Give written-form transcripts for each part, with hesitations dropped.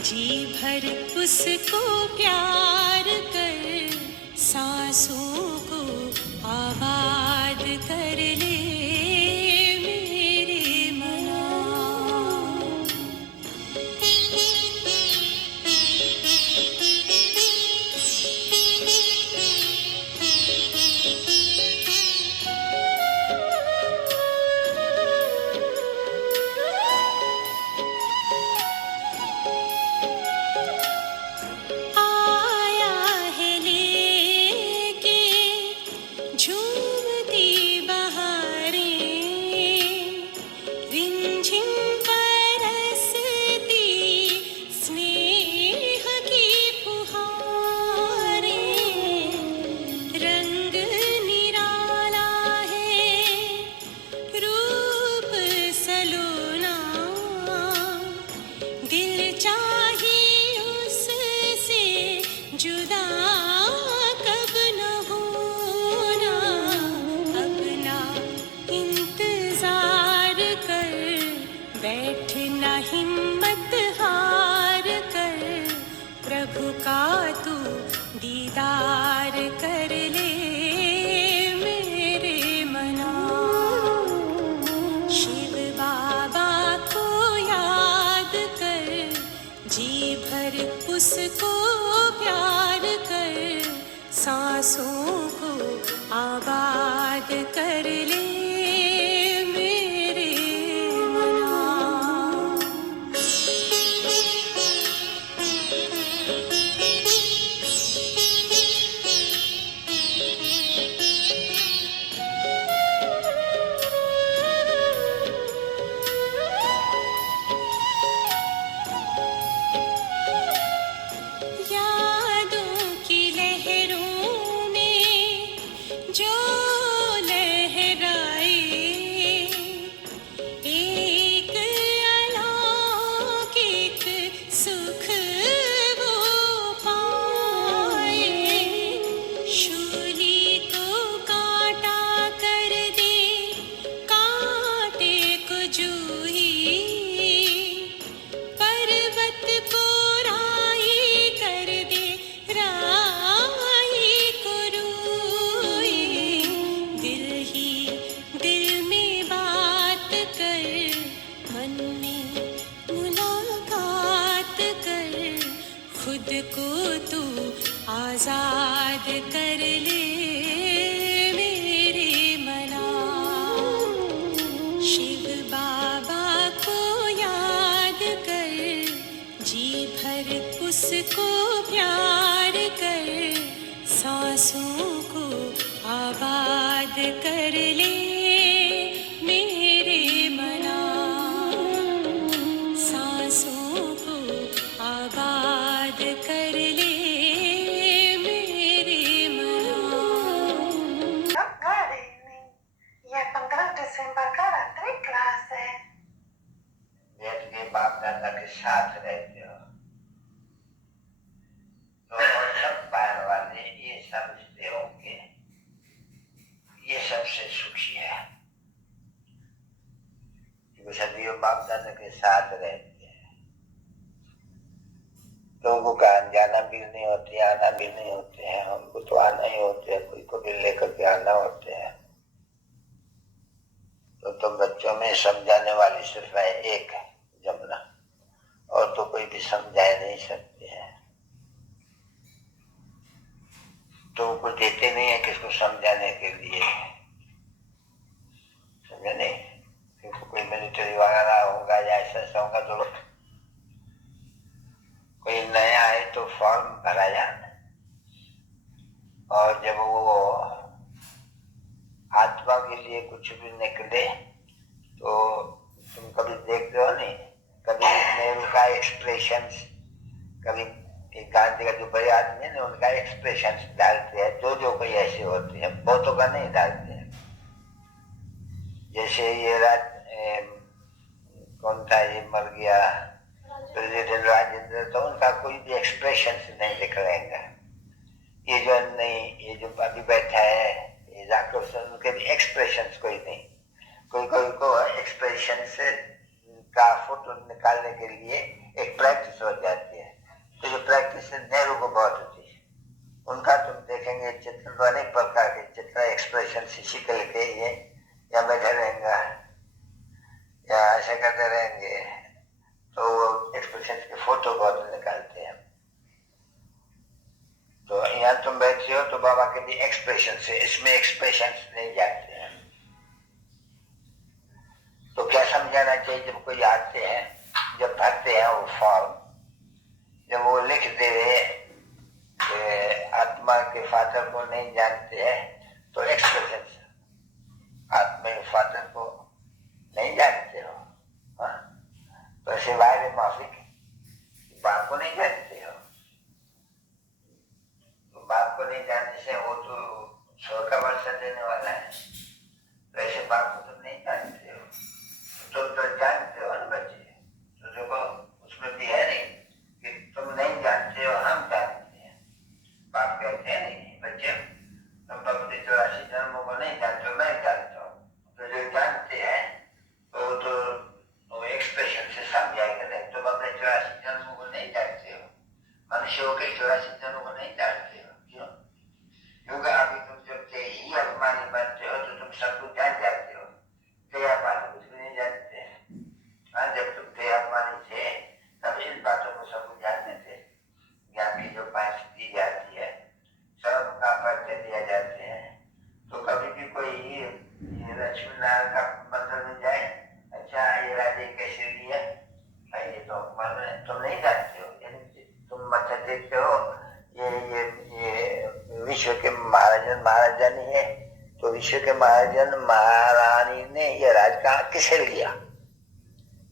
जी भर उसको प्यार कर, सांसों को आबाद कर ले मेरे मना। आया है लेके झूमती बहारें, रिमझिम बरसती स्नेह की फुहारें। रंग निराला है, रूप सलोना, दिल चाहे उससे जुदा कब न होना। अपना इंतजार कर, बैठना हिम्मत हार कर, प्रभु का तू दीदार कर ले मेरे मना। शिव बाबा को याद कर, जी भर उसको प्यार कर, सांसों को आबाद कर ले मेरे मना। यादों की लहरों में जो लहराए, एक अलौकिक सुख वो पाए। शूली को कांटा कर दे, कांटे को जूही, पर्वत को राई कर दे, राई को रूई। दिल ही दिल में बात कर, मन में मुलाकात कर, खुद को तू आजाद कर ले मेरे मना। शिव बाबा को याद कर, जी भर उसको प्यार कर, सांसों को आबाद कर ले मेरे मना। सांसों को आबाद कर ले मेरे मना। Good evening. ये 15 दिसंबर का रात्रि क्लास है। बैठ के बाप दादा के साथ रहते हो तो सब पार वाले ये समझते होंगे ये सबसे सुखी है, क्योंकि सदियों बाप दादा के साथ रहते हैं। लोगों का जाना भी नहीं होती, आना भी नहीं होते हैं, हमको तो आना ही होते हैं, कोई को भी लेकर के आना होते हैं। तो बच्चों में समझाने वाली सिर्फ है एक जमुना, और तो कोई भी समझा नहीं सकते हैं। तो कुछ देते नहीं है किसको समझाने के लिए, समझे नहीं। क्योंकि कोई मिलिट्री वगैरह होगा या ऐसा होगा तो कोई नया है तो फॉर्म भरा जाना, और जब वो आत्मा के लिए कुछ भी निकले तो तुम कभी देखते हो नहीं, कभी नेहरू का एक्सप्रेशंस, कभी गांधी का जो बड़े आदमी है ना उनका एक्सप्रेशंस डालते हैं, जो कोई ऐसे होते हैं, बहुतों का नहीं डालते हैं। जैसे ये कौन था ये मर गया प्रेसिडेंट राजेंद्र, तो उनका कोई भी एक्सप्रेशंस नहीं दिखलाएगा। ये जो नहीं, ये जो अभी बैठा है ये जाकर उनके भी एक्सप्रेशंस कोई नहीं, कोई को एक्सप्रेशन से का फोटो निकालने के लिए एक प्रैक्टिस हो जाती है। शीशी के लेके ये या बैठे रहेंगे या ऐसे करते रहेंगे, तो वो एक्सप्रेशन के फोटो बहुत निकालते हैं। तो यहाँ तुम बैठे हो तो बाबा के भी एक्सप्रेशन से, इसमें एक्सप्रेशन नहीं जाते हैं। तो क्या समझाना चाहिए, जब कोई आते हैं, जब भरते हैं वो फॉर्म, जब वो लिख दे आत्मा के फादर को नहीं जानते हैं, तो एक्सप्रेशन आत्मा के फादर को नहीं जानते हो, हाँ? तो ऐसे वायरे माफिक बाप को नहीं जानते हो, तो बाप को नहीं जानने से वो तो 100 का वर्षा देने वाला है, तो ऐसे बाप को तुम नहीं जानते हो। तुम तो जानते हो ना बच्चे, तो देखो उसमें भी है नहीं कि तुम नहीं जानते हो, हम जानते हैं। बाप कहते हैं नहीं बच्चे तुम अपने 84 जन्मों को नहीं जानते हो, मैं जानता हूँ। तो जो जानते हैं तो एक्सप्रेशन से समझाएगा, नहीं तुम अपने 84 जन्मों को नहीं जानते हो, मनुष्यों के 84 जन्मों को नहीं जानते हो। क्यों? क्योंकि अभी तुम जब से ही अभिमानी बनते हो तो तुम सब कुछ जान जाते हो, कुछ भी नहीं जानते हैं। जब तुम थे अभिमानी थे तब इन बातों को सब कुछ जानते थे। ज्ञान की जो 5 दी जाती है सब का परिचय दिया जाते हैं। तो कभी भी कोई लक्ष्मीनारायण का मंदिर में जाए, अच्छा ये राजे कैसे लिया, ये तो तुम नहीं जानते हो, तुम मच्छा देखते हो, ये विश्व के महाराजा नहीं है, तो विश्व के महाराजन महारानी ने ये राज कहाँ किसे लिया,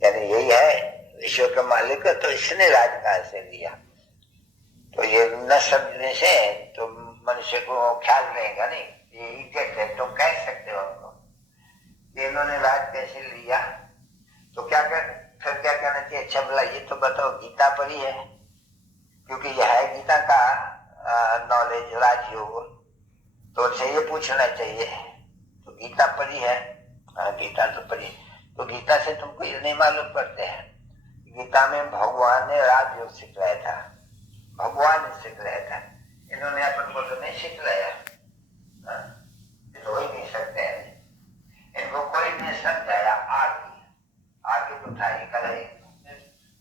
यानी यही है विश्व का मालिक, तो इसने राज कहाँ से लिया। तो ये न समझने से तो मनुष्य को ख्याल रहेगा नहीं, ये इडियट है, तुम कह सकते हो उनको इन्होंने राज कैसे लिया। तो क्या कहना चाहिए, अच्छा बोला ये तो बताओ गीता पढ़ी है, क्योंकि यह है गीता का नॉलेज राजयोग, तो उनसे ये पूछना चाहिए। तो गीता पढ़ी है, हाँ गीता तो पढ़ी, तो गीता से तुमको ये नहीं मालूम पड़ते हैं, गीता में भगवान ने राजयोग सिखलाया था, भगवान ने सिखलाया था, इन्होंने अपन को तो नहीं सिखलाया, हो ही नहीं सकते हैं, इनको कोई नहीं समझाया। आगे तो था ही कल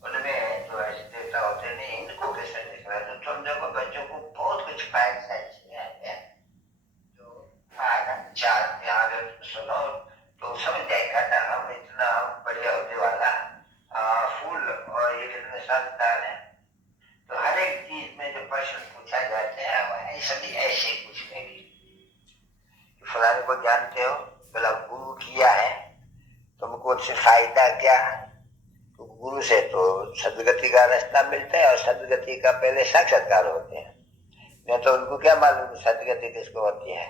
उनमें जो ऐसे देवता होते नहीं, इनको कैसे सिखलाया। तो तुम देखो बच्चों को बहुत कुछ फाइल है जो चार सुनो तो समझ जाएगा ना, हम इतना बढ़िया होने वाला फूल और ये कितने शानदार है। तो हर एक चीज में जो प्रश्न पूछा जाते हैं सभी ऐसे पूछेंगे, फलाने को जानते हो, बोला गुरु किया है, तुमको उससे फायदा क्या, तो गुरु से तो सदगति का रास्ता मिलता है, और सदगति का पहले साक्षात्कार होते हैं, नहीं तो उनको क्या मालूम सदगति किसको होती है।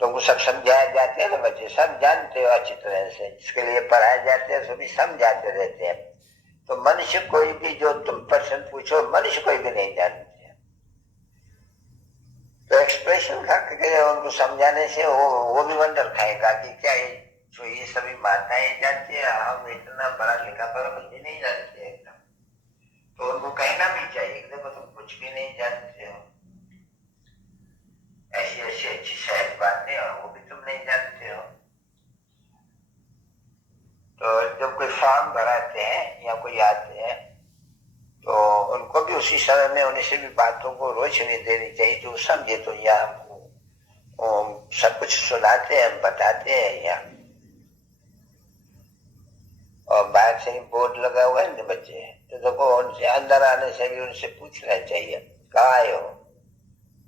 तुमको सब समझाया जाते हैं ना बच्चे, सब जानते हो अच्छी तरह से, जिसके लिए पढ़ाए जाते हैं सभी समझाते रहते हैं। तो मनुष्य कोई भी जो तुम प्रश्न पूछो, मनुष्य कोई भी नहीं जानते। तो एक्सप्रेशन करके उनको समझाने से वो भी वंडर खाएगा कि क्या ये सभी माताएं जानती है, हम इतना बड़ा लिखा पढ़ा बच्चे नहीं जानते एकदम। तो उनको कहना भी चाहिए कि देखो तुम कुछ भी नहीं जानते हो, ऐसी ऐसी अच्छी सहज बातें और वो भी तुम नहीं जानते हो। तो जब कोई फॉर्म भराते हैं या कोई आते हैं तो उनको भी उसी समय में उन्हें से भी बातों को रोशनी देनी चाहिए, जो समझे। तो यहाँ सब कुछ सुनाते हैं, बताते हैं यहाँ, और बाहर से ही बोर्ड लगा हुआ है ना बच्चे, तो देखो उनसे अंदर आने से भी उनसे पूछना चाहिए कहाँ आए हो,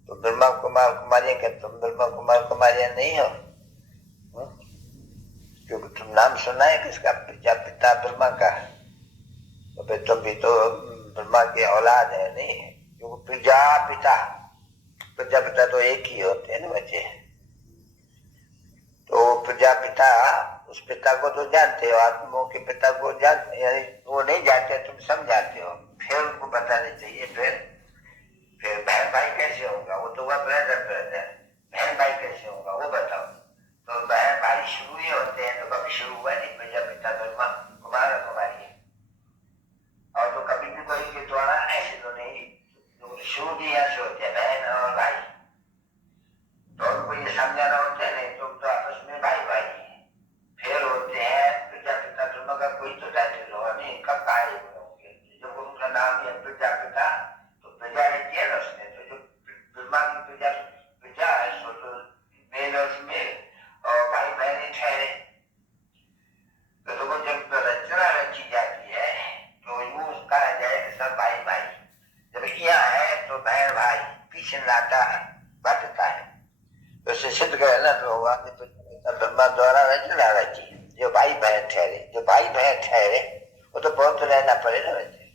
तो ब्रह्मा कुमार कुमारिया क्या तुम ब्रह्मा कुमार कुमारिया नहीं हो, क्योंकि तुम नाम सुना है किसका, पिता ब्रह्मा का, तो फिर तुम भी तो ब्रह्मा की औलाद है नहीं, क्योंकि प्रजापिता तो एक ही होते हैं ना बच्चे। तो प्रजापिता उस पिता को तो जानते हो, आत्माओं के पिता को जानते, यानी वो नहीं जानते, तुम समझाते हो, फिर उनको बताने चाहिए। फिर बहन भाई कैसे होगा, वो तो वह ब्रदर, बहन भाई कैसे होगा वो बताओ। तो बहन भाई शुरू ही होते हैं, तो कभी शुरू हुआ नहीं प्रजापिता ब्रह्मा कुमार कुमारी, और तो कभी भी कोई के द्वारा ऐसे तो नहीं, शुरू भी ऐसे होते हैं बहन और भाई। तो उनको ये समझाना होता भाई भाई, जब यहाँ है तो बहन भाई, पीछे नाता बढ़ता है। तो उसे सिद्ध करे ना तो हुआ कि तो ब्रह्मा द्वारा रचना रची, जो भाई बहन ठहरे वो तो बहुत रहना पड़े ना वैसे।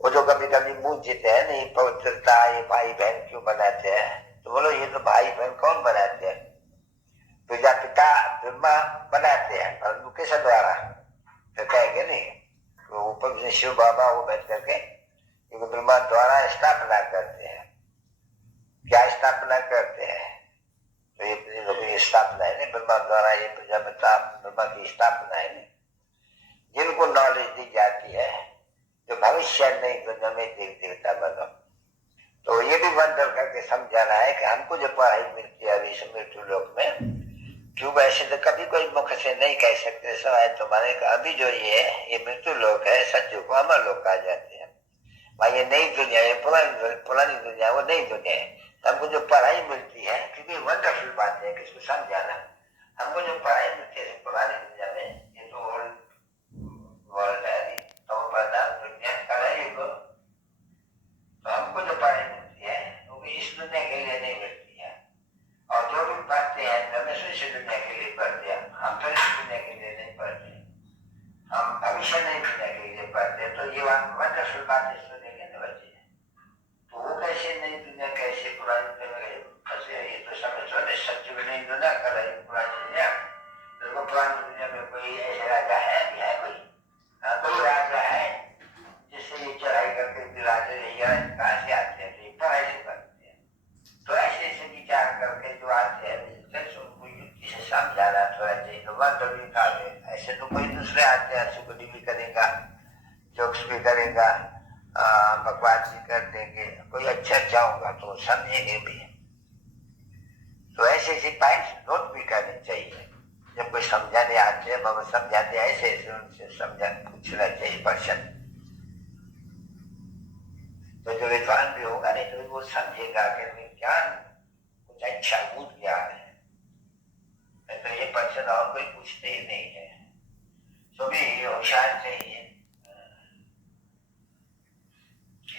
वो जो कभी कभी मुंह जीते हैं नहीं, पवित्रता ये भाई बहन क्यों बनाते हैं, तो बोलो ये तो भाई बहन कौन बनाते हैं? प्रजापिता ब्रह्मा बनाते हैं, परंतु किस द्वारा? तो कहेंगे नहीं, तो ऊपर से शिव बाबा वो बैठ करके ब्रह्मा द्वारा स्थापना करते हैं। क्या स्थापना करते हैं? तो ये स्थापना है नहीं, ब्रह्मा द्वारा ये प्रजापिता ब्रह्मा की स्थापना है नहीं। जिनको नॉलेज दी जाती है जो भविष्य नहीं दुनिया में देवता बनो, तो ये भी वंदर करके समझाना है कि हमको जो पढ़ाई मिलती है अभी मृत्यु लोक में, क्यों वैसे तो कभी कोई मुख से नहीं कह सकते सवाए तुम्हारे का। अभी जो ये मृत्यु लोक है, सज्जु को अमर लोक कहा जाते हैं। भाई ये नई दुनिया है, पुरानी दुनिया, वो नई दुनिया है। हमको जो पढ़ाई मिलती है, क्योंकि वंडरफुल बात है किसको समझाना, हमको जो पढ़ाई मिलती है पुरानी दुनिया में, ये तो वर्ल्ड है, तो हमको जो पढ़ाई मिलती है वो भी इस दुनिया के लिए नहीं मिलती है। और जो भी पढ़ते हैं हमेशा इस दुनिया के लिए पढ़ते हैं, हम तो इस दुनिया के लिए नहीं पढ़ते, हम भविष्य नहीं दुनिया के लिए पढ़ते। तो ये वंडरफुल बात इस दुनिया के अंदर बची है। तो वो कैसे नई दुनिया, कैसे पुरानी दुनिया फंसे, ये तो समझो नहीं। सच्ची में नई दुनिया कर रही पुरानी दुनिया, तो पुरानी दुनिया में कोई ऐसे राजा है भी है कोई? कोई राजा है जिससे ये चढ़ाई करके राजा कहाँ से आते हैं? तो ये पढ़ाई से करते हैं। तो ऐसे ऐसे विचार करके जो आते हैं उनको युक्ति से समझाना थोड़ा चाहिए। तो वह भी खा गए, ऐसे तो कोई दूसरे आते हैं, सुगुड़ी भी करेगा, जोक्स भी करेगा, बकवास भी कर देंगे, कोई अच्छा होगा तो समझेंगे भी। तो ऐसे ऐसी पॉइंट नोट भी करनी चाहिए। जब कोई समझाने आते हैं, बाबा समझाते ऐसे ऐसे, उनसे समझा पूछना चाहिए प्रश्न। तो जो विद्वान भी होगा नहीं तो वो समझेगा कि ज्ञान कुछ अच्छा बूझ गया है, तो ये प्रश्न और कोई पूछते ही नहीं है। तो भी होशियार चाहिए,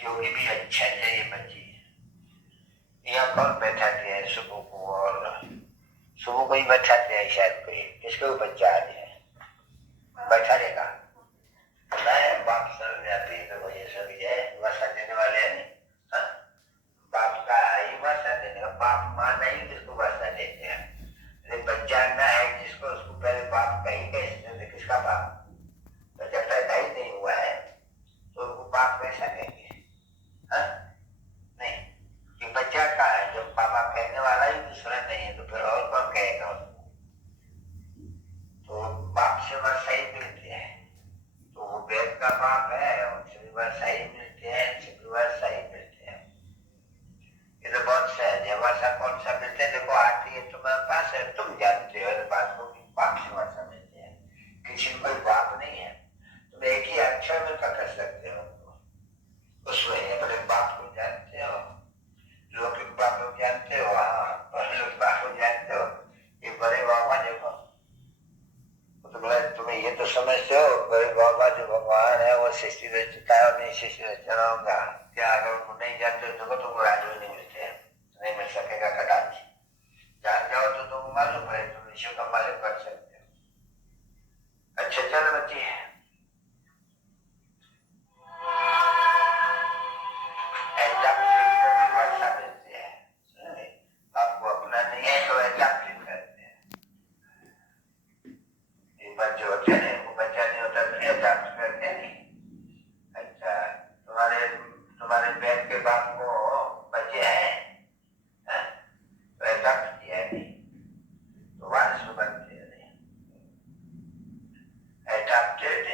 योगी भी अच्छा चाहिए। बच्ची यहाँ कौन बैठाते हैं सुबह को, और सुबह को ही बैठाते हैं शायद कोई, किसको बच्चा आ जाए बैठा देगा बाप सर जाती है। तो ये सब है वर्षा देने वाले हैं, बाप का ही वर्षा देने का, बाप माँ नहीं जिसको वर्षा देते हैं। बच्चा ना है जिसको, उसको पहले बाप कहीं कैसे, किसका बाप? बच्चा पैदा ही नहीं हुआ है तो उसको बाप कैसा कहेंगे? नहीं, कि बच्चा का है, जब पापा कहने वाला ही दूसरा नहीं है तो फिर और कौन कहेगा उसको? तो बाप से वर्षा ही मिलती है, तो वो वेद का बाप है, उनसे भी वर्षा ही मिलती है, इनसे भी वर्षा ही मिलती है। ये तो बहुत सहज है। वर्षा कौन सा मिलते है? देखो आती है तुम्हारे पास है, तुम जानते हो बात को, बाप से वर्षा मिलती है। किसी में कोई बाप नहीं है, तुम एक ही अक्षर में पकड़ सकते हो उसमें, अपने बाप को जानते हो, लौकिक बाप को जानते हो, परलौकिक बाप को जानते हो। ये बड़े बाबा देखो, तुम्हें ये तो समझते हो बड़े बाबा जो भगवान है वो सृष्टि रचता है और नहीं सृष्टि रचना होगा क्या? अगर उनको नहीं जानते हो तो तुमको राजू नहीं मिलते हैं, नहीं मिल सकेगा कदाच। जान जाओ तो तुम मालूम है, तुम ऋषियों का मालूम कर सकते हो। अच्छा चलो बच्ची, आपको अपना नहीं है तो एडॉप्ट करते हैं। बच्चे होते हैं, वो बच्चा नहीं होता तो एडॉप्ट करते नहीं। अच्छा, तुम्हारे बहन के बाप को बच्चे हैं, तो एडॉप्ट किया नहीं तो वारिस बनते नहीं। एडॉप्टेड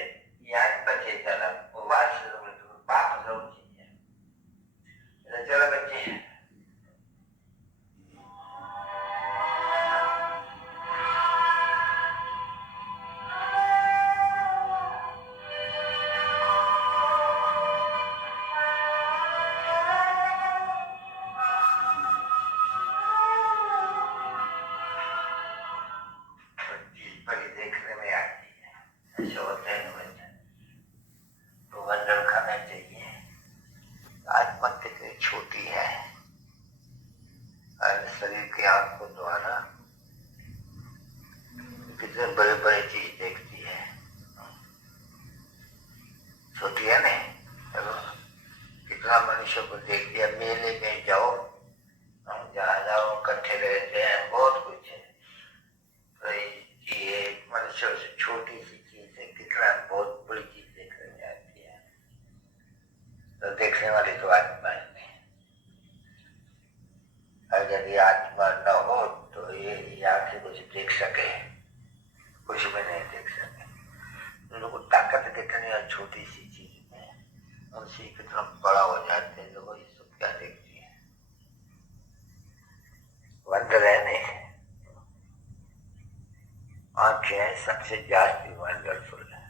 आत्मा कितनी छोटी है और शरीर की आंखों द्वारा कितने बड़े बड़े चीज देखती है। छोटी है नहीं, चलो कितना मनुष्य को देखती है। मेले में जाओ, जहाँ जाओ इकट्ठे रहते हैं, बहुत कुछ है। तो ये मनुष्य से छोटी सी चीज है, कितना बहुत बड़ी चीज देखने में आती है। तो देखने वाली तो आत्मा है नहीं। और यदि आत्मा न हो तो ये आँख से कुछ देख सके, कुछ भी नहीं देख सके। लोगों को ताकत कितनी है छोटी सी चीज में, उनसे कितना बड़ा हो जाते हैं लोग, ये सब क्या देखती है। वंडर है नहीं, आंखें सबसे जास्ती वंडरफुल है।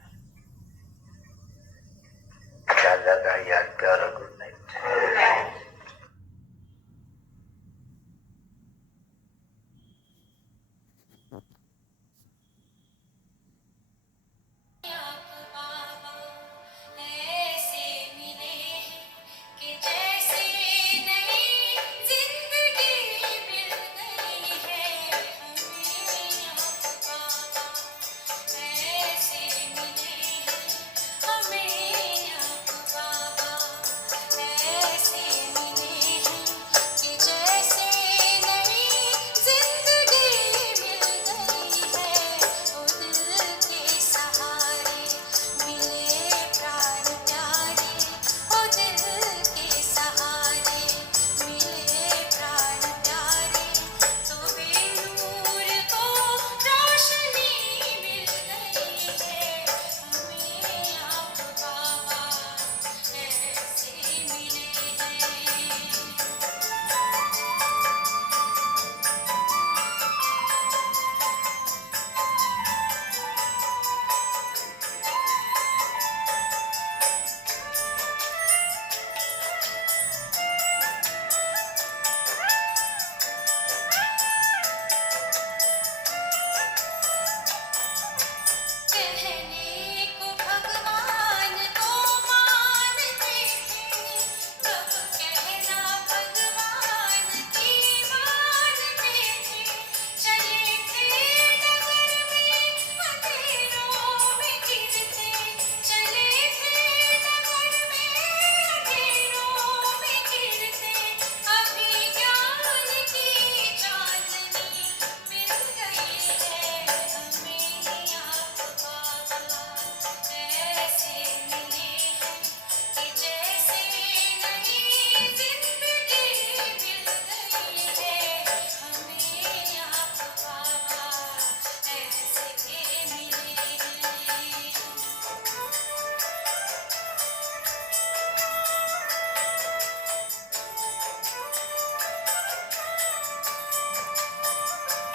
ज्यादा याद प्यारा